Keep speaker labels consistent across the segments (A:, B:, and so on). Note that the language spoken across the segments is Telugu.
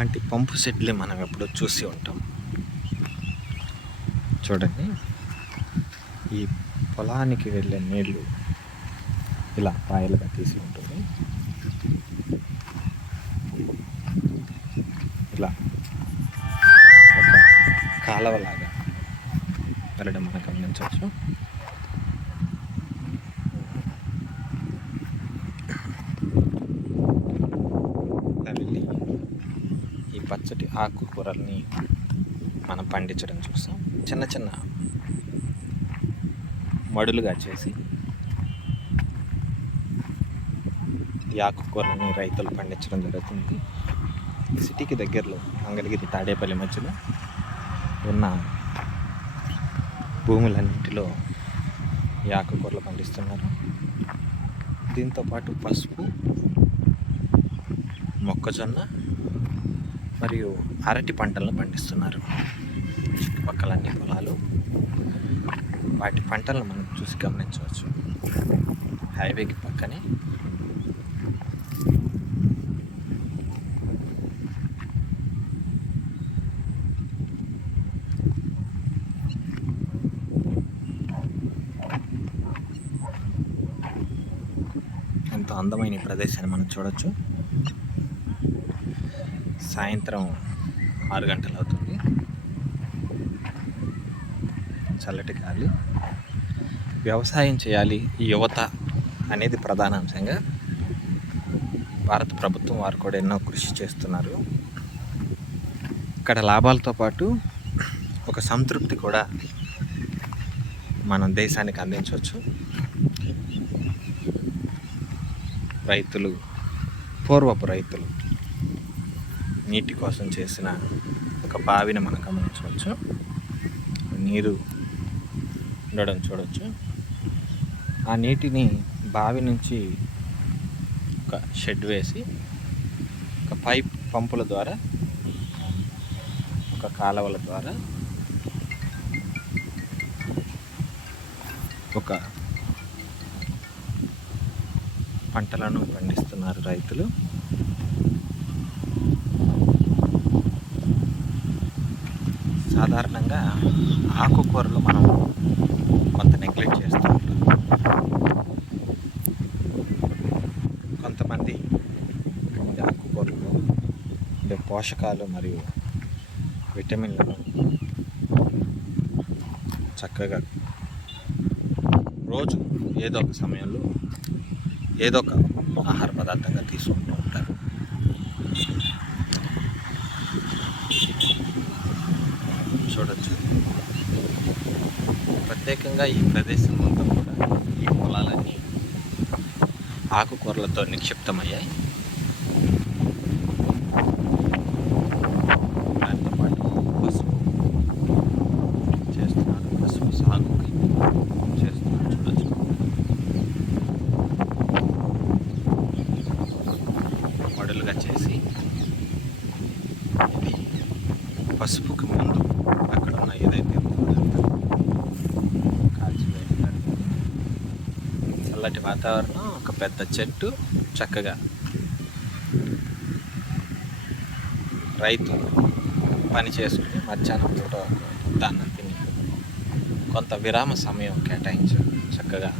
A: ఇలాంటి పంపు సెట్లే మనం ఎప్పుడో చూసి ఉంటాం. చూడండి. ఈ పొలానికి వెళ్ళే నీళ్ళు ఇలా పాయలుగా తీసి ఉంటుంది. ఇలా ఒక కాలవలాగా వెళ్ళడం మనం గమనించవచ్చు ఇలా వెళ్ళి ఈ పచ్చటి ఆకుకూరల్ని మనం పండించడం చూస్తాం చిన్న చిన్న మడులుగా చేసి ఈ ఆకుకూరని రైతులు పండించడం జరుగుతుంది. సిటీకి దగ్గరలో మంగళగిరి తాడేపల్లి మధ్యలో ఉన్న భూములన్నింటిలో ఈ ఆకుకూరలు పండిస్తున్నారు. దీంతో పాటు పసుపు మొక్కజొన్న మరియు అరటి పంటలను పండిస్తున్నారు. చుట్టుపక్కల అన్ని పొలాలు. వాటి పంటలను మనం చూసి గమనించవచ్చు. హైవేకి పక్కనే ఎంతో అందమైన ప్రదేశాన్ని మనం చూడొచ్చు. సాయంత్రం ఆరు గంటలు అవుతుంది. చల్లటి గాలి. వ్యవసాయం చేయాలి ఈ యువత అనేది ప్రధాన అంశంగా భారత ప్రభుత్వం వారు కూడా ఎన్నో కృషి చేస్తున్నారు. ఇక్కడ లాభాలతో పాటు ఒక సంతృప్తి కూడా మనం దేశానికి అందించవచ్చు. రైతులు పూర్వపు రైతులు నీటి కోసం చేసిన ఒక బావిని మనం గమనించవచ్చు. నీరు ఉండడం చూడవచ్చు ఆ నీటిని బావి నుంచి ఒక షెడ్ వేసి ఒక పైప్ పంపుల ద్వారా ఒక కాలవల ద్వారా ఒక పంటలను పండిస్తున్నారు రైతులు. సాధారణంగా ఆకుకూరలు మనం కొంత నెగ్లెక్ట్ చేస్తూ ఉంటాం. కొంతమంది ఆకుకూరలు అంటే పోషకాలు మరియు విటమిన్లను చక్కగా రోజు ఏదో ఒక సమయంలో ఏదో ఒక ఆహార పదార్థంగా తీసుకుంటూ ఉంటారు. చూడొచ్చు. ప్రత్యేకంగా ఈ ప్రదేశం మొత్తం కూడా ఈ పొలాలన్నీ ఆకుకూరలతో నిక్షిప్తమయ్యాయి దాంతో పాటు పసుపు చేస్తున్నారు పసుపు సాగుకి చేస్తున్నారు చూడొచ్చు మడులుగా చేసి ఇది పసుపుకి ముందు అక్కడ ఉన్న ఏదైతే ఉందో అదంతా కాల్చివేస్తారు చల్లటి వాతావరణం ఒక పెద్ద చెట్టు చక్కగా. రైతు పని చేసుకుని మధ్యాహ్నం పూట దాన్ని తిని కొంత విరామ సమయం కేటాయించారు చక్కగా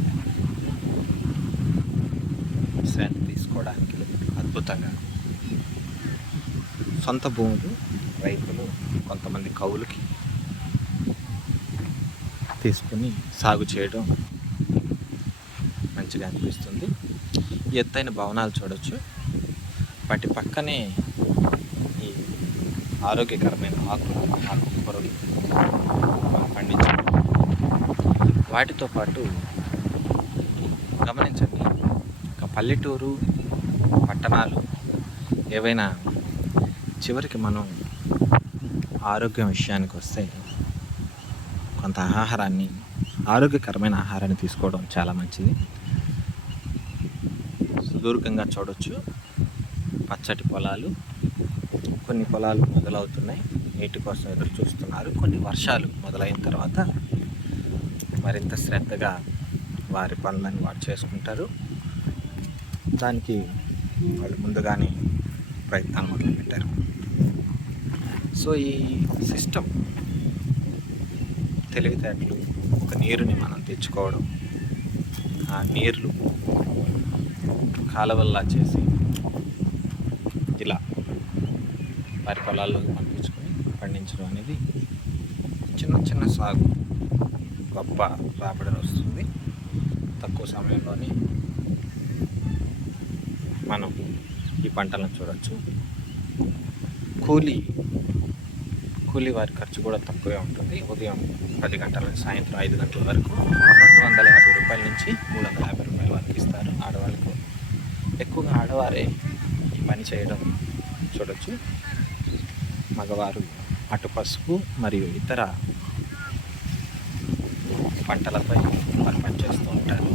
A: శ్రద్ధ తీసుకోవడానికి అద్భుతంగా. సొంత భూములు రైతులు కొంతమంది కవులకి తీసుకుని సాగు చేయడం మంచిగా అనిపిస్తుంది. ఎత్తైన భవనాలు చూడొచ్చు. వాటి పక్కనే ఈ ఆరోగ్యకరమైన ఆకులు ఆకుకూరలు పండించడం. వాటితో పాటు గమనించండి ఒక పల్లెటూరు పట్టణాలు ఏవైనా చివరికి మనం ఆరోగ్యం విషయానికి వస్తే కొంత ఆహారాన్ని ఆరోగ్యకరమైన ఆహారాన్ని తీసుకోవడం చాలా మంచిది. దూరకంగా చూడొచ్చు. పచ్చటి పొలాలు. కొన్ని పొలాలు మొదలవుతున్నాయి. నీటి కోసం ఎదురు చూస్తున్నారు. కొన్ని వర్షాలు మొదలైన తర్వాత మరింత శ్రద్ధగా వారి పనులను వారు చేసుకుంటారు. దానికి వాళ్ళు ముందుగానే ప్రయత్నాలు మొదలుపెట్టారు. సో ఈ సిస్టమ్ తెలివితేటలు ఒక నీరుని మనం తెచ్చుకోవడం ఆ నీళ్ళు కాలవల్లా చేసి ఇలా వారి పొలాల్లోకి పంపించుకొని పండించడం అనేది చిన్న చిన్న సాగు గొప్ప రాబడి వస్తుంది. తక్కువ సమయంలోనే మనం ఈ పంటలను చూడొచ్చు. కూలీ కూలీ వారి ఖర్చు కూడా తక్కువే ఉంటుంది. ఉదయం పది గంటల నుంచి సాయంత్రం ఐదు గంటల వరకు రెండు వందల యాభై రూపాయల నుంచి మూడు వందల యాభై రూపాయల వరకు ఇస్తారు. ఆడవాళ్ళకు ఎక్కువగా ఆడవారే ఈ పని చేయడం చూడొచ్చు. మగవారు అటు పసుపు మరియు ఇతర పంటలపై వారు పనిచేస్తూ ఉంటారు.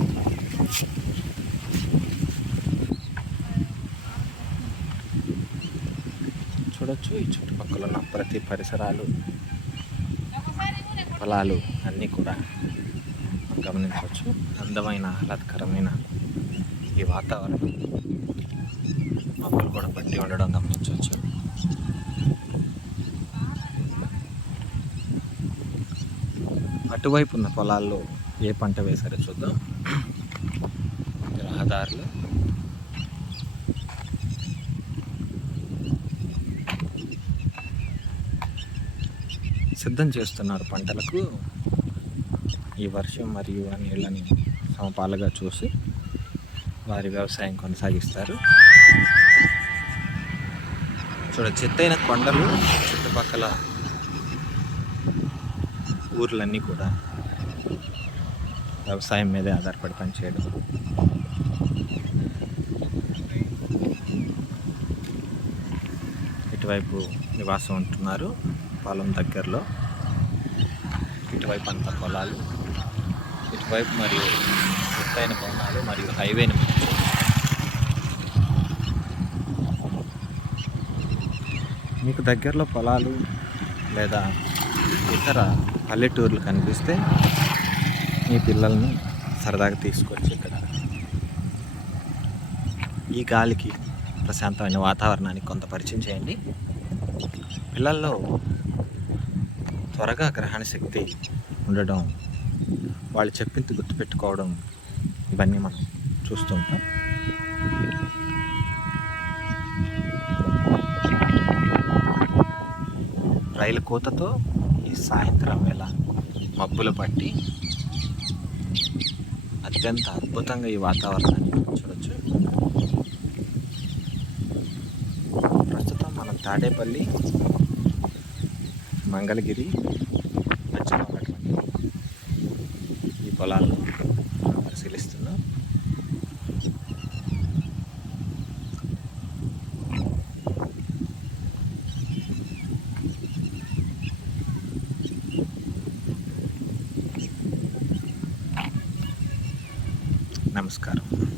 A: చూడొచ్చు. ఈ చుట్టుపక్కల ఉన్న ప్రతి పరిసరాలు పొలాలు అన్నీ కూడా గమనించవచ్చు. అందమైన ఆహ్లాదకరమైన ఈ వాతావరణం. మబ్బులు కూడా పట్టి ఉండడం గమనించవచ్చు. అటువైపు ఉన్న పొలాల్లో ఏ పంట వేశారో చూద్దాం. రహదారులు. సిద్ధం చేస్తున్నారు పంటలకు. ఈ వర్షం మరియు ఆ నీళ్ళని సమపాలుగా చూసి వారి వ్యవసాయం కొనసాగిస్తారు. చూడ చెత్తైన కొండలు చుట్టుపక్కల ఊర్లన్నీ కూడా వ్యవసాయం మీదే ఆధారపడి పనిచేయడం. ఇటువైపు నివాసం ఉంటున్నారు. పొలం దగ్గరలో. ఇటువైపు అంత పొలాలు ఇటువైపు మరియు ఎత్తైన భవనాలు మరియు హైవేని మీకు దగ్గరలో పొలాలు లేదా ఇతర పల్లెటూర్లు కనిపిస్తే మీ పిల్లల్ని సరదాగా తీసుకొచ్చి ఇక్కడ ఈ గాలికి ప్రశాంతమైన వాతావరణానికి కొంత పరిచయం చేయండి. పిల్లల్లో త్వరగా గ్రహణ శక్తి ఉండడం వాళ్ళు చెప్పింది గుర్తుపెట్టుకోవడం ఇవన్నీ మనం చూస్తూ ఉంటాం. రైలు కోతతో ఈ సాయంత్రం వేళ మబ్బులు పట్టి అత్యంత అద్భుతంగా ఈ వాతావరణాన్ని మనం చూడొచ్చు. ప్రస్తుతం మనం తాడేపల్లి మంగళగిరి మధ్యలో ఈ పొలాలను పరిశీలిస్తున్నాం. నమస్కారం.